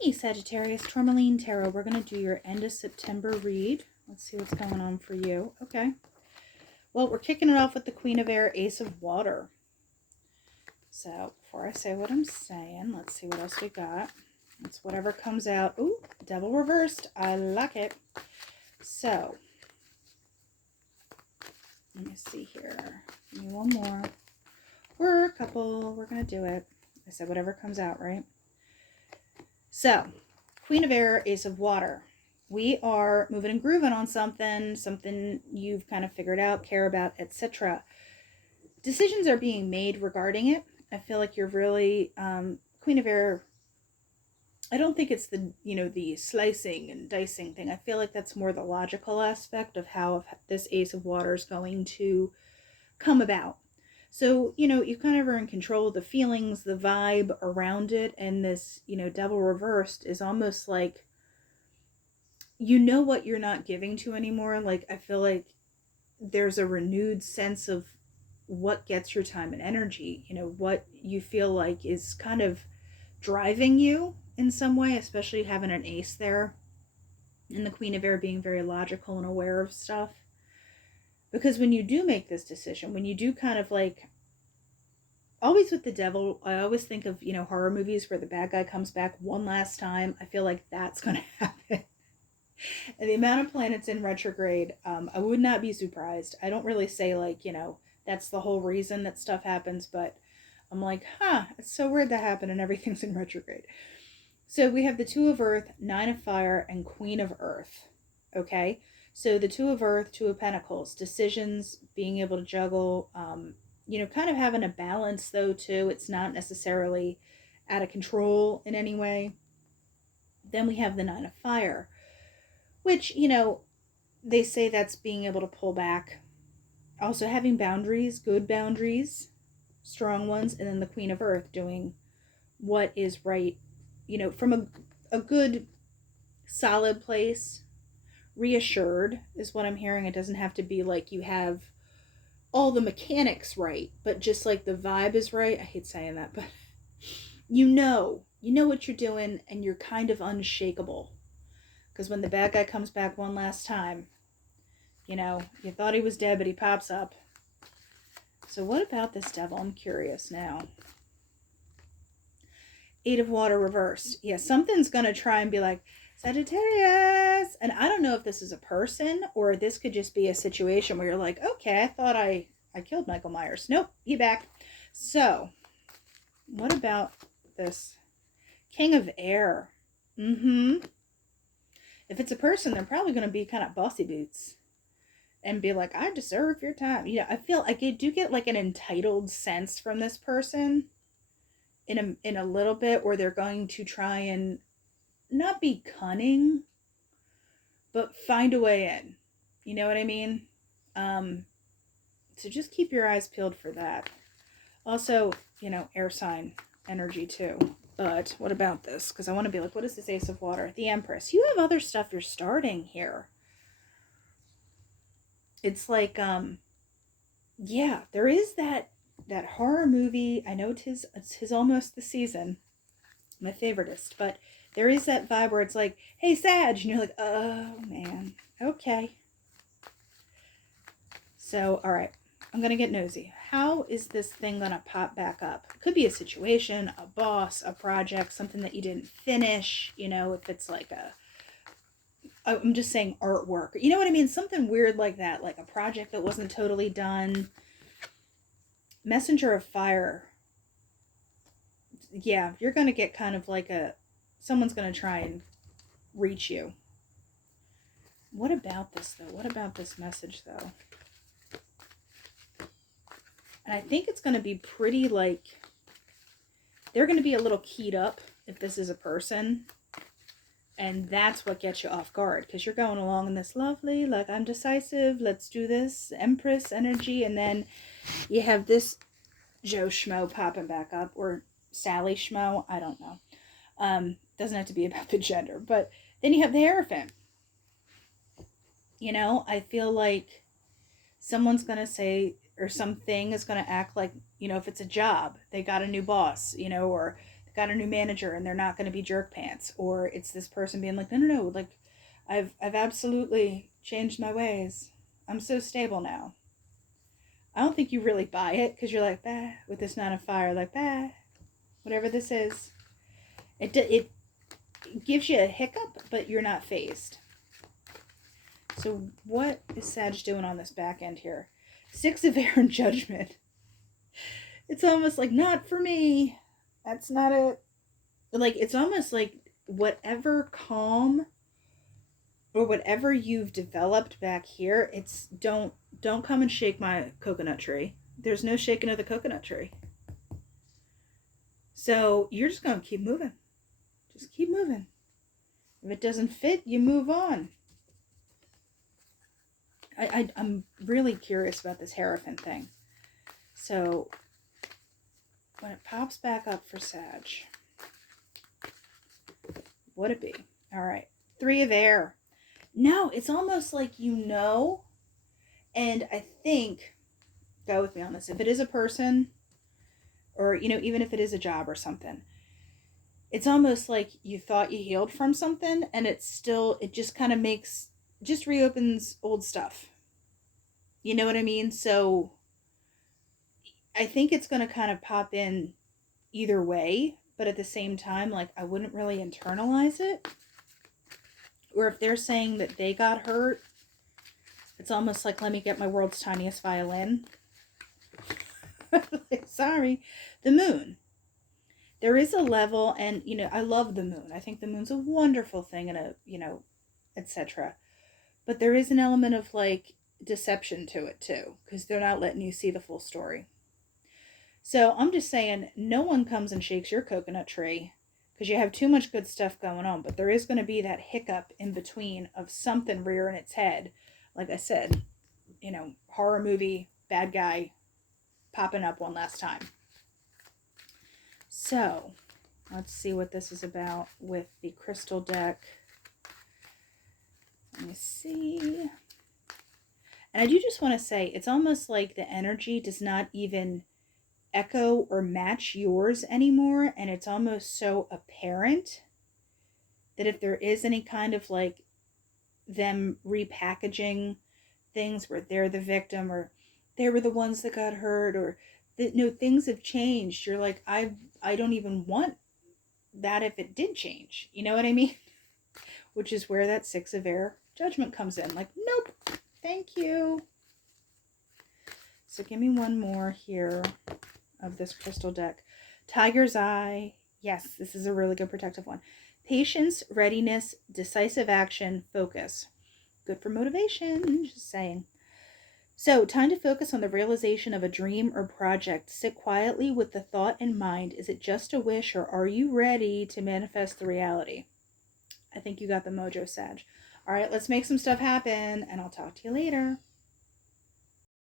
Hey Sagittarius, Tourmaline Tarot. We're going to do your end of September read. Let's see what's going on for you. Okay. Well, we're kicking it off with the Queen of Air, Ace of Water. So before I say what I'm saying, let's see what else we got. It's whatever comes out. Ooh, Devil reversed. I like it. So, let me see here. Give me one more. We're a couple. We're going to do it. I said whatever comes out, right? So, Queen of Air, Ace of Water. We are moving and grooving on something you've kind of figured out, care about, etc. Decisions are being made regarding it. I feel like you're really, Queen of Air, I don't think it's the slicing and dicing thing. I feel like that's more the logical aspect of how this Ace of Water is going to come about. So, you kind of are in control of the feelings, the vibe around it, and this, Devil reversed is almost like, what you're not giving to anymore. Like, I feel like there's a renewed sense of what gets your time and energy, what you feel like is kind of driving you in some way, especially having an ace there, and the Queen of Air being very logical and aware of stuff. Because when you do make this decision, when you do kind of like, always with the devil, I always think of, horror movies where the bad guy comes back one last time. I feel like that's going to happen. And the amount of planets in retrograde, I would not be surprised. I don't really say like, that's the whole reason that stuff happens, but I'm like, it's so weird that happened and everything's in retrograde. So we have the Two of Earth, Nine of Fire, and Queen of Earth. Okay? So the Two of Earth, Two of Pentacles, decisions, being able to juggle, kind of having a balance though too. It's not necessarily out of control in any way. Then we have the Nine of Fire, which, they say that's being able to pull back. Also having boundaries, good boundaries, strong ones, and then the Queen of Earth doing what is right, from a good, solid place. Reassured is what I'm hearing. It doesn't have to be like you have all the mechanics right, but just like the vibe is right. I hate saying that, but you know what you're doing, and you're kind of unshakable. Because when the bad guy comes back one last time, you thought he was dead, but he pops up. So what about this devil? I'm curious now. Eight of Water reversed. Yeah, something's going to try and be like, Sagittarius. And I don't know if this is a person or this could just be a situation where you're like, okay, I thought I killed Michael Myers. Nope, he back. So, what about this King of Air? If it's a person, they're probably going to be kind of bossy boots and be like, I deserve your time. I feel like I do get like an entitled sense from this person in a little bit, where they're going to try and not be cunning, but find a way in. You know what I mean? So just keep your eyes peeled for that. Also, air sign energy too. But what about this? Because I want to be like, what is this Ace of Water? The Empress. You have other stuff you're starting here. It's like, yeah, there is that horror movie. I know it's his almost the season. My favoritist, but there is that vibe where it's like, hey, Sag, and you're like, oh, man, okay. So, all right, I'm going to get nosy. How is this thing going to pop back up? It could be a situation, a boss, a project, something that you didn't finish, if it's like I'm just saying artwork. You know what I mean? Something weird like that, like a project that wasn't totally done. Messenger of Fire. Yeah, you're going to get kind of like someone's going to try and reach you. What about this, though? What about this message, though? And I think it's going to be pretty, like, they're going to be a little keyed up if this is a person. And that's what gets you off guard, because you're going along in this lovely, like, I'm decisive, let's do this, Empress energy. And then you have this Joe Schmo popping back up, or Sally Schmo, I don't know. Doesn't have to be about the gender. But then you have the Hierophant. I feel like someone's going to say, or something is going to act like, if it's a job, they got a new boss, or they got a new manager and they're not going to be jerk pants, or it's this person being like, no, no, no, like I've absolutely changed my ways. I'm so stable now. I don't think you really buy it because you're like, bah, with this 9 of fire, like, bah, whatever this is. It gives you a hiccup, but you're not phased. So what is Sag doing on this back end here? 6 of air and judgment. It's almost like, not for me. That's not it. Like, it's almost like whatever calm or whatever you've developed back here, it's don't come and shake my coconut tree. There's no shaking of the coconut tree. So you're just going to keep moving. Just keep moving. If it doesn't fit, you move on. I'm really curious about this Hierophant thing. So when it pops back up for Sag, what'd it be? All right. 3 of air. No, it's almost like you know, and I think, go with me on this, if it is a person, or, you know, even if it is a job or something, it's almost like you thought you healed from something, and it just kind of just reopens old stuff. You know what I mean? So I think it's going to kind of pop in either way, but at the same time, like, I wouldn't really internalize it. Or if they're saying that they got hurt, it's almost like, let me get my world's tiniest violin. Like, sorry. The moon. There is a level, and, you know, I love the moon. I think the moon's a wonderful thing, and etc. But there is an element of, like, deception to it, too, because they're not letting you see the full story. So I'm just saying, no one comes and shakes your coconut tree, because you have too much good stuff going on. But there is going to be that hiccup in between of something rearing its head. Like I said, you know, horror movie, bad guy popping up one last time. So let's see what this is about with the crystal deck. Let me see. And I do just want to say, it's almost like the energy does not even echo or match yours anymore, and it's almost so apparent that if there is any kind of like them repackaging things where they're the victim, or they were the ones that got hurt, or that, no, things have changed, you're like, I don't even want that if it did change, you know what I mean? Which is where that 6 of air judgment comes in, like, nope, thank you. So give me one more here of this crystal deck. Tiger's Eye. Yes, this is a really good protective one. Patience, readiness, decisive action, focus. Good for motivation, just saying. So, time to focus on the realization of a dream or project. Sit quietly with the thought in mind. Is it just a wish, or are you ready to manifest the reality? I think you got the mojo, Sag. All right, let's make some stuff happen, and I'll talk to you later.